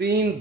3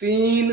3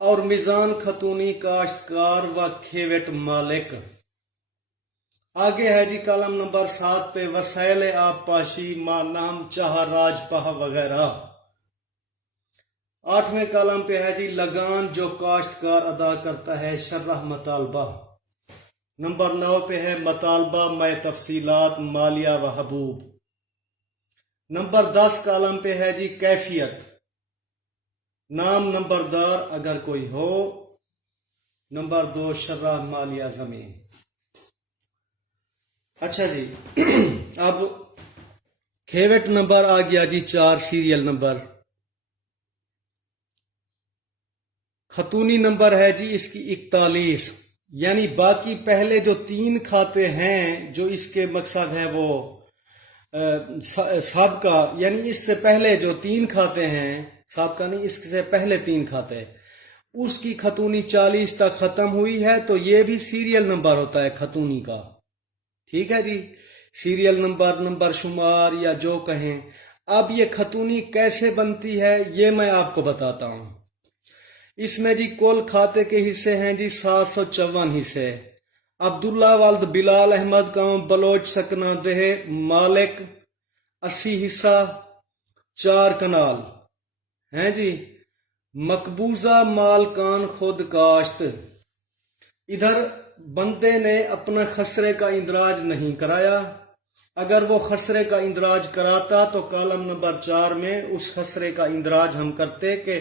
اور میزان خاتونی کاشتکار و کھیوٹ مالک۔ آگے ہے جی کالم نمبر 7 پہ وسائل آبپاشی ماں نام چاہ راج پاہ وغیرہ۔ 8ویں کالم پہ ہے جی لگان جو کاشتکار ادا کرتا ہے شرح مطالبہ۔ نمبر 9 پہ ہے مطالبہ میں تفصیلات مالیہ و حبوب۔ نمبر 10 کالم پہ ہے جی کیفیت، نام نمبردار اگر کوئی ہو۔ نمبر 2 شرح مالیہ زمین۔ اچھا جی اب کھیوٹ نمبر آ گیا جی 4 سیریل نمبر۔ خاتونی نمبر ہے جی اس کی 41، یعنی باقی پہلے جو 3 کھاتے ہیں جو اس کے مقصد ہے وہ سابقہ، یعنی اس سے پہلے جو 3 کھاتے ہیں، سابقہ نہیں، اس سے پہلے 3 کھاتے، اس کی خاتونی 40 تک ختم ہوئی ہے تو یہ بھی سیریل نمبر ہوتا ہے خاتونی کا۔ ٹھیک ہے جی، سیریل نمبر، نمبر شمار یا جو کہیں۔ اب یہ خاتونی کیسے بنتی ہے یہ میں آپ کو بتاتا ہوں۔ اس میں جی کل کھاتے کے حصے ہیں جی 754 حصے۔ عبداللہ والد بلال احمد قوم بلوچ سکنہ دہ مالک 80 حصہ 4 کنال ہیں جی۔ مقبوضہ مالکان خود کاشت، ادھر بندے نے اپنا خسرے کا اندراج نہیں کرایا، اگر وہ خسرے کا اندراج کراتا تو کالم نمبر 4 میں اس خسرے کا اندراج ہم کرتے کہ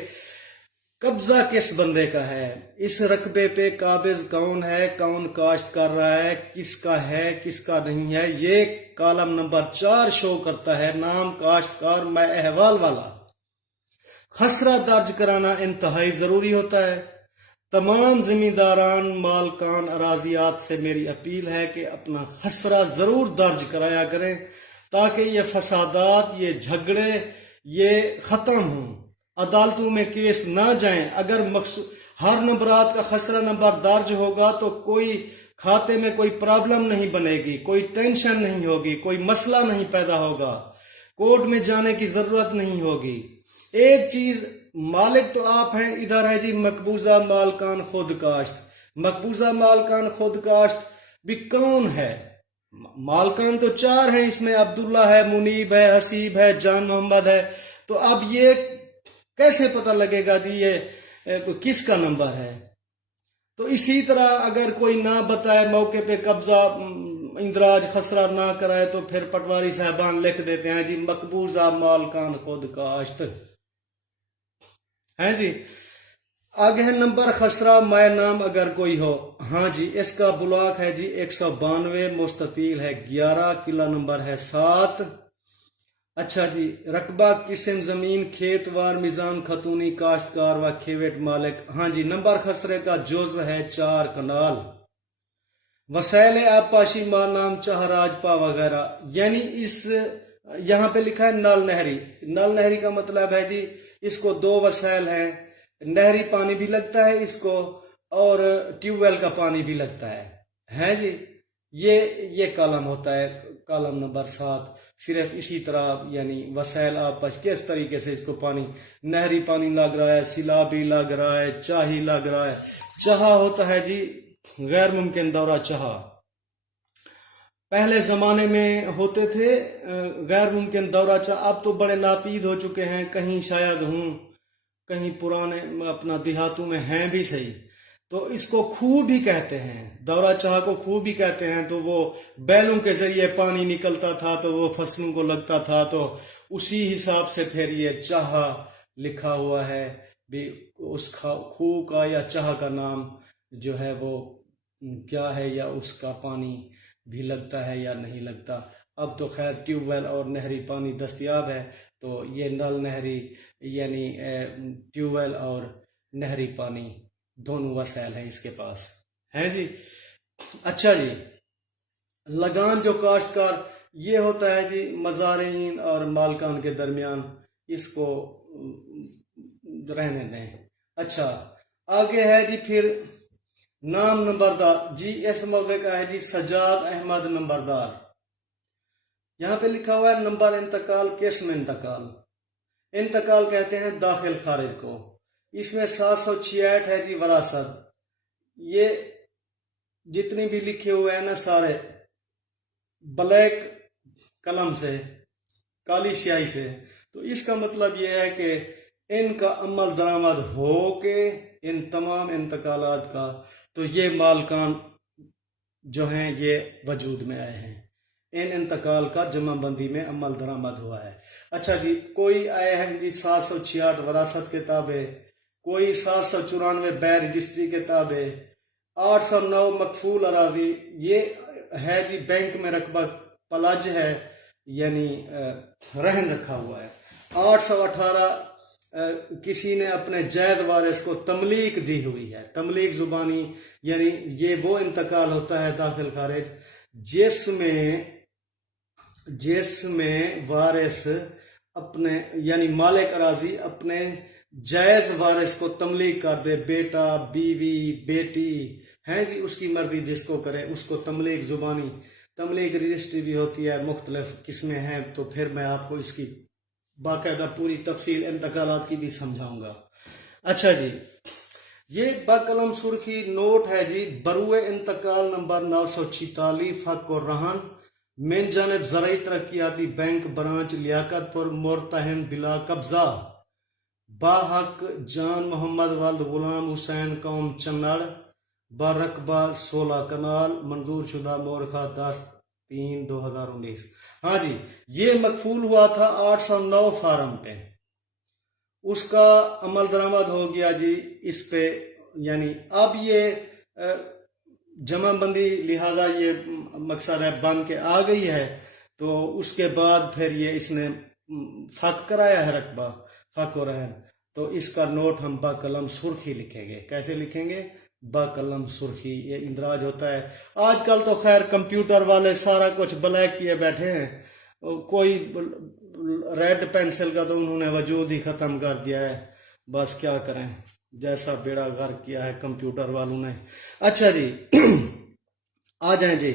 قبضہ کس بندے کا ہے، اس رقبے پہ قابض کون ہے، کون کاشت کر رہا ہے، کس کا ہے کس کا نہیں ہے، یہ کالم نمبر 4 شو کرتا ہے۔ نام کاشتکار میں احوال والا خسرہ درج کرانا انتہائی ضروری ہوتا ہے۔ تمام زمینداران مالکان اراضیات سے میری اپیل ہے کہ اپنا خسرہ ضرور درج کرایا کریں تاکہ یہ فسادات، یہ جھگڑے یہ ختم ہوں، عدالتوں میں کیس نہ جائیں۔ اگر ہر نمبرات کا خسرہ نمبر درج ہوگا تو کوئی کھاتے میں کوئی پرابلم نہیں بنے گی، کوئی ٹینشن نہیں ہوگی، کوئی مسئلہ نہیں پیدا ہوگا، کورٹ میں جانے کی ضرورت نہیں ہوگی۔ ایک چیز، مالک تو آپ ہیں، ادھر ہے جی مقبوضہ مالکان خود کاشت۔ مقبوضہ مالکان خود کاشت بھی کون ہے؟ مالکان تو 4 ہیں، اس میں عبداللہ ہے، منیب ہے، حسیب ہے، جان محمد ہے۔ تو اب یہ کیسے پتہ لگے گا جی یہ کس کا نمبر ہے؟ تو اسی طرح اگر کوئی نہ بتائے، موقع پہ قبضہ اندراج خسرہ نہ کرائے تو پھر پٹواری صاحبان لکھ دیتے ہیں جی مقبوضہ مالکان خود کاشت ہیں جی۔ آگے ہے نمبر خسرہ میں نام اگر کوئی ہو۔ ہاں جی، اس کا بلاک ہے جی 192، مستطیل ہے 11، قلعہ نمبر ہے 7۔ اچھا جی، رقبہ قسم زمین کھیت وار میزان خاتونی کاشتکار و کھیوٹ مالک۔ ہاں جی، نمبر خسرے کا جز ہے 4 کنال۔ وسائل آبپاشی ماں نام چاہ راجپا وغیرہ، یعنی اس یہاں پہ لکھا ہے نل نہری۔ نل نہری کا مطلب ہے جی اس کو 2 وسائل ہیں، نہری پانی بھی لگتا ہے اس کو اور ٹیوب ویل کا پانی بھی لگتا ہے جی۔ یہ کالم ہوتا ہے، کالم نمبر 7۔ صرف اسی طرح یعنی وسائل آبپاش کس طریقے سے اس کو پانی، نہری پانی لگ رہا ہے، سیلابی لگ رہا ہے، چاہی لگ رہا ہے۔ چاہا ہوتا ہے جی غیر ممکن دورہ چاہا، پہلے زمانے میں ہوتے تھے غیر ممکن دورہ چاہا، اب تو بڑے ناپید ہو چکے ہیں، کہیں شاید ہوں، کہیں پرانے اپنا دیہاتوں میں ہیں بھی صحیح۔ تو اس کو خوہ بھی کہتے ہیں، دورہ چاہ کو خوہ بھی کہتے ہیں۔ تو وہ بیلوں کے ذریعے پانی نکلتا تھا تو وہ فصلوں کو لگتا تھا، تو اسی حساب سے پھر یہ چاہا لکھا ہوا ہے بھی، اس خوہ کا یا چاہ کا نام جو ہے وہ کیا ہے، یا اس کا پانی بھی لگتا ہے یا نہیں لگتا۔ اب تو خیر ٹیوب ویل اور نہری پانی دستیاب ہے، تو یہ نل نہری یعنی ٹیوب ویل اور نہری پانی دونوں وسائل ہیں اس کے پاس ہیں جی۔ اچھا جی، لگان جو کاشتکار یہ ہوتا ہے جی مزارعین اور مالکان کے درمیان، اس کو رہنے دیں۔ اچھا، آگے ہے جی پھر نام نمبردار جی، اس موضوع کا ہے جی سجاد احمد نمبردار۔ یہاں پہ لکھا ہوا ہے نمبر انتقال، قسم انتقال۔ انتقال کہتے ہیں داخل خارج کو، اس میں 766 ہے جی وراثت. یہ جتنی بھی لکھے ہوئے ہیں نا سارے بلیک قلم سے، کالی سیاہی سے، تو اس کا مطلب یہ ہے کہ ان کا عمل درآمد ہو کے ان تمام انتقالات کا تو یہ مالکان جو ہیں یہ وجود میں آئے ہیں. ان انتقال کا جمع بندی میں عمل درآمد ہوا ہے. اچھا جی، کوئی آئے ہیں جی 766 وراثت کے تابع، کوئی 794 بے رجسٹری کے تابع، 809 مقفول اراضی، یہ ہے جی بینک میں رقبہ پلج ہے، یعنی رہن رکھا ہوا ہے. 818 کسی نے اپنے جائید وارث کو تملیک دی ہوئی ہے. تملیک زبانی یعنی یہ وہ انتقال ہوتا ہے داخل خارج جس میں وارث اپنے یعنی مالک اراضی اپنے جائز وارث کو تملیک کر دے، بیٹا، بیوی، بیٹی ہیں جی، اس کی مرضی جس کو کرے اس کو تملیک زبانی. تملیک رجسٹری بھی ہوتی ہے، مختلف قسمیں ہیں، تو پھر میں آپ کو اس کی باقاعدہ پوری تفصیل انتقالات کی بھی سمجھاؤں گا. اچھا جی، یہ بقلم سرخی نوٹ ہے جی بروئے انتقال نمبر 946 حق اور رہن من جانب زرعی ترقیاتی بینک برانچ لیاقت پور مرتہن بلا قبضہ با حق جان محمد والد غلام حسین قوم چنڑ برقبہ 16 کنال منظور شدہ مورخہ 10/3/2019. ہاں جی، یہ مقفول ہوا تھا 809 فارم پہ، اس کا عمل درآمد ہو گیا جی اس پہ، یعنی اب یہ جمع بندی لہذا یہ مقصد ہے بن کے آ گئی ہے، تو اس کے بعد پھر یہ اس نے فق کرایا ہے رقبہ فق و رہن، تو اس کا نوٹ ہم با قلم سرخی لکھیں گے. کیسے لکھیں گے؟ با قلم سرخی. یہ اندراج ہوتا ہے. آج کل تو خیر کمپیوٹر والے سارا کچھ بلیک کیے بیٹھے ہیں، کوئی ریڈ پینسل کا تو انہوں نے وجود ہی ختم کر دیا ہے. بس کیا کریں، جیسا بیڑا غرق کیا ہے کمپیوٹر والوں نے. اچھا جی، آ جائیں جی،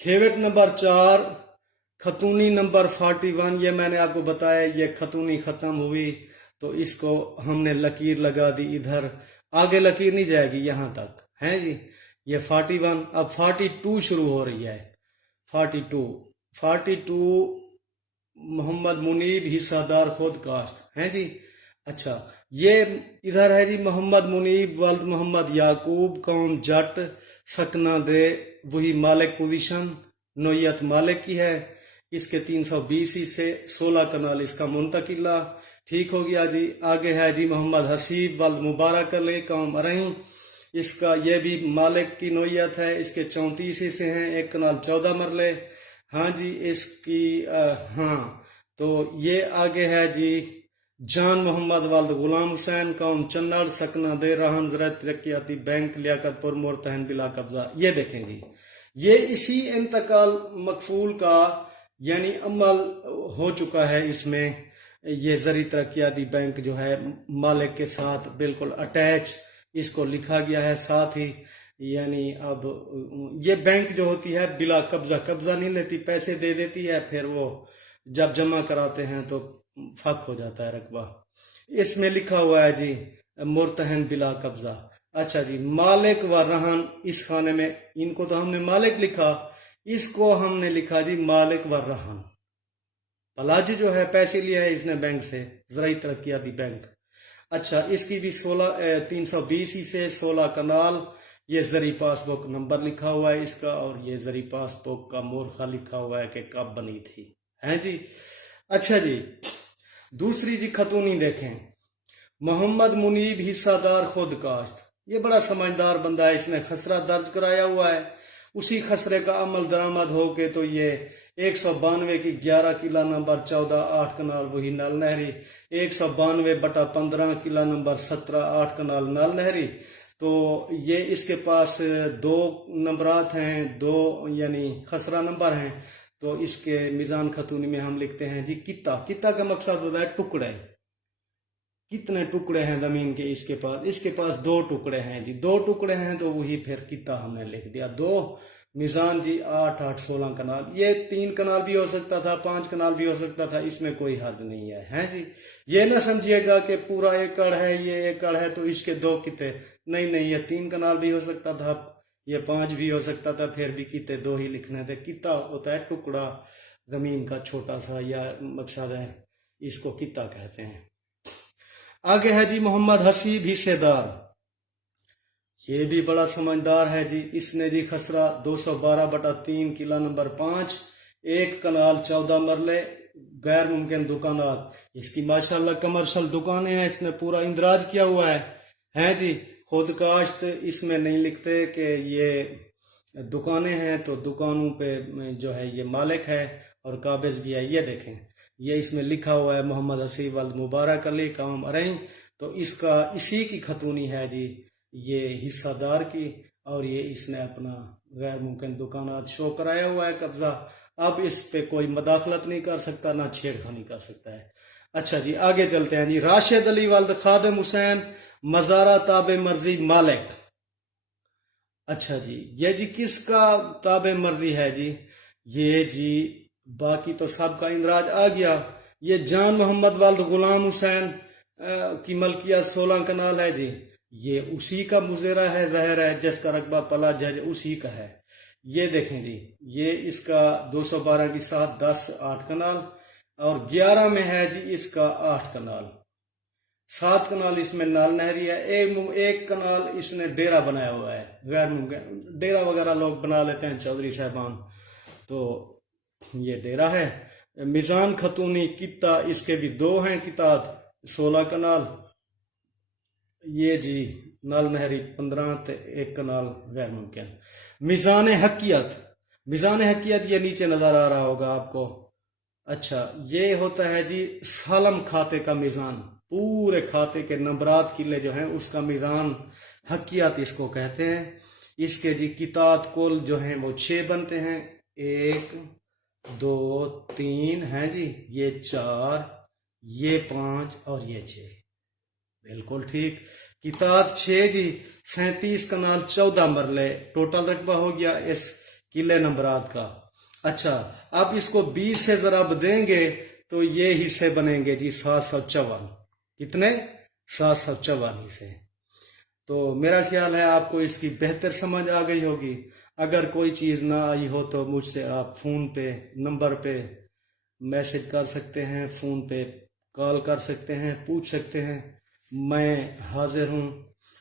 کھیوٹ نمبر 4 خطونی نمبر 41. یہ میں نے آپ کو بتایا یہ خطونی ختم ہوئی تو اس کو ہم نے لکیر لگا دی، ادھر آگے لکیر نہیں جائے گی، یہاں تک ہے جی. یہ 41، اب 42 شروع ہو رہی ہے. 42 محمد منیب حصہ دار خود کاشت ہیں جی. اچھا، یہ ادھر ہے جی محمد منیب والد محمد یعقوب قوم جٹ سکنہ دے، وہی مالک پوزیشن، نوعیت مالک کی ہے. اس کے 320 سے 16 کنال اس کا منتقلہ. ٹھیک ہو گیا جی. آگے ہے جی محمد حسیب والد مبارک علی قوم ارہیں، اس کا یہ بھی مالک کی نوعیت ہے. اس کے 34 حصے ہیں، 1 کنال 14 مرلے. ہاں جی، اس کی ہاں تو یہ آگے ہے جی جان محمد والد غلام حسین قوم چنڑ سکنہ دے رہن زرعی ترقیاتی بینک لیاقت پور مرتہن بلا قبضہ. یہ دیکھیں جی، یہ اسی انتقال مقفول کا یعنی عمل ہو چکا ہے. اس میں یہ زرعی ترقیاتی بینک جو ہے مالک کے ساتھ بالکل اٹیچ اس کو لکھا گیا ہے. ساتھ ہی یعنی اب یہ بینک جو ہوتی ہے بلا قبضہ نہیں لیتی، پیسے دے دیتی ہے، پھر وہ جب جمع کراتے ہیں تو فق ہو جاتا ہے رقبہ. اس میں لکھا ہوا ہے جی مرتہن بلا قبضہ. اچھا جی، مالک و رہن، اس خانے میں ان کو تو ہم نے مالک لکھا، اس کو ہم نے لکھا جی مالک و رہن. پلاج جو ہے پیسے لیا ہے اس نے بینک سے، زرعی ترقیاتی بینک. اچھا، اس کی بھی 320 ہی سے 16 کنال. یہ زرعی پاس بک نمبر لکھا ہوا ہے اس کا، اور یہ زرعی پاس بک کا مورخہ لکھا ہوا ہے کہ کب بنی تھی ہیں جی. اچھا جی، دوسری جی خطونی دیکھیں، محمد منیب حصہ دار خود کاشت. یہ بڑا سمجھدار بندہ ہے، اس نے خسرہ درج کرایا ہوا ہے. اسی خسرے کا عمل درآمد ہو کے تو یہ 192 کی 11 قلعہ نمبر 14 8 کنال وہی نل نہری، 192/15 قلعہ نمبر 17 8 کنال نل نہری. تو یہ اس کے پاس 2 نمبرات ہیں، 2 یعنی خسرہ نمبر ہیں. تو اس کے میزان خطونی میں ہم لکھتے ہیں جی کتا کا مقصد ہوتا ہے ٹکڑے. کتنے ٹکڑے ہیں زمین کے اس کے پاس 2 ٹکڑے ہیں جی. 2 ٹکڑے ہیں تو وہی پھر کتا ہم نے لکھ دیا. 2 میزان جی 8 8 16 کنال، یہ 3 کنال بھی ہو سکتا تھا، 5 کنال بھی ہو سکتا تھا، اس میں کوئی حد نہیں ہے، ہیں جی۔ یہ نہ سمجھیے گا کہ پورا ایکڑ ہے، یہ ایکڑ ہے تو اس کے 2 کتے، نہیں نہیں، یہ 3 کنال بھی ہو سکتا تھا، یہ 5 بھی ہو سکتا تھا، پھر بھی کتے 2 ہی لکھنے تھے۔ کتا ہوتا ہے ٹکڑا زمین کا چھوٹا سا، یا مقصد ہے اس کو کتا کہتے ہیں۔ آگے ہے جی محمد حسیب حصے دار، یہ بھی بڑا سمجھدار ہے جی۔ اس نے جی خسرہ 212/3 قلعہ نمبر 5، 1 کنال 14 مرلے، غیر ممکن دکانات۔ اس کی ماشاءاللہ کمرشل دکانیں ہیں، اس نے پورا اندراج کیا ہوا ہے جی۔ خود کاشت اس میں نہیں لکھتے کہ یہ دکانیں ہیں، تو دکانوں پہ جو ہے یہ مالک ہے اور قابض بھی ہے۔ یہ دیکھیں، یہ اس میں لکھا ہوا ہے محمد حسیب المبارک علی قوم ارین، تو اس کا اسی کی خطونی ہے جی، یہ حصہ دار کی، اور یہ اس نے اپنا غیر ممکن دکانات شو کرایا ہوا ہے قبضہ۔ اب اس پہ کوئی مداخلت نہیں کر سکتا، نہ چھیڑ خانی کر سکتا ہے۔ اچھا جی آگے چلتے ہیں جی۔ راشد علی والد خادم حسین مزارہ تابع مرضی مالک۔ اچھا جی، یہ جی کس کا تابع مرضی ہے جی؟ یہ جی باقی تو سب کا اندراج آ گیا۔ یہ جان محمد والد غلام حسین کی ملکیت 16 کنال ہے جی، یہ اسی کا مزرہ ہے، ظاہر ہے جس کا رقبہ پلا جج اسی کا ہے۔ یہ دیکھیں جی، یہ اس کا 212 کی 7 10 8 کنال، اور 11 میں ہے جی اس کا 8 کنال، 7 کنال اس میں نال نہری ہے، 1 کنال اس نے ڈیرا بنایا ہوا ہے، غیر ممکن ڈیرا وغیرہ لوگ بنا لیتے ہیں چودھری صاحبان، تو یہ ڈیرا ہے۔ میزان خطونی کتا اس کے بھی 2 ہیں کتات، 16 کنال، یہ جی نال نہری 15 تے 1 کنال غیر ممکن۔ میزان حقیقت، میزان حقیقت یہ نیچے نظر آ رہا ہوگا آپ کو۔ اچھا، یہ ہوتا ہے جی سالم کھاتے کا میزان، پورے کھاتے کے نمبرات قلعے جو ہیں اس کا میزان حقیقت اس کو کہتے ہیں۔ اس کے جی کتات کل جو ہیں وہ 6 بنتے ہیں، 1 2 3 ہیں جی، یہ 4 یہ 5 اور یہ 6، بالکل ٹھیک۔ کتات 6 جی، 37 کنال 14 مرلے ٹوٹل رقبہ ہو گیا اس قلعے نمبرات کا۔ اچھا، اب اس کو 20 سے ضرب دیں گے تو یہ حصے بنیں گے جی 754۔ کتنے؟ 754 حصے۔ تو میرا خیال ہے آپ کو اس کی بہتر سمجھ آ گئی ہوگی۔ اگر کوئی چیز نہ آئی ہو تو مجھ سے آپ فون پہ نمبر پہ میسج کر سکتے ہیں، فون پہ کال کر سکتے ہیں، پوچھ سکتے ہیں، میں حاضر ہوں۔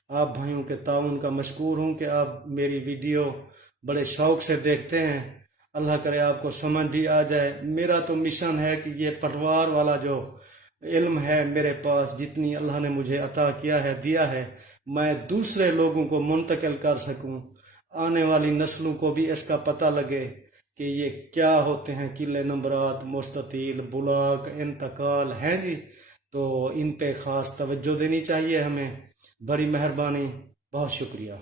آپ بھائیوں کے تعاون کا مشکور ہوں کہ آپ میری ویڈیو بڑے شوق سے دیکھتے ہیں۔ اللہ کرے آپ کو سمجھ بھی آ جائے۔ میرا تو مشن ہے کہ یہ پٹوار والا جو علم ہے میرے پاس، جتنی اللہ نے مجھے عطا کیا ہے، دیا ہے، میں دوسرے لوگوں کو منتقل کر سکوں، آنے والی نسلوں کو بھی اس کا پتہ لگے کہ یہ کیا ہوتے ہیں قلعے نمبرات، مستطیل، بلاک، انتقال ہیں جی، تو ان پہ خاص توجہ دینی چاہیے ہمیں۔ بڑی مہربانی، بہت شکریہ۔